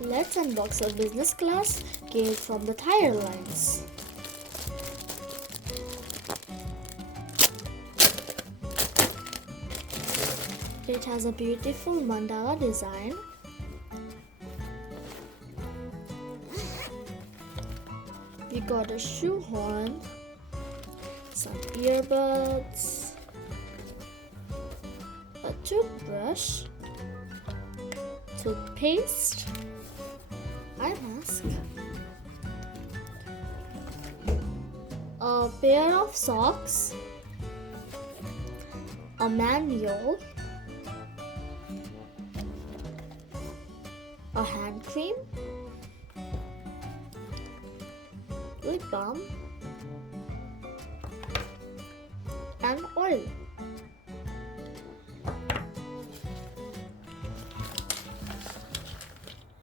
Let's unbox a business class cake from the Thai Airways. It has a beautiful mandala design. We got a shoehorn, some earbuds, a toothbrush, toothpaste, eye mask, a pair of socks, a manual, a hand cream, lip balm, and oil.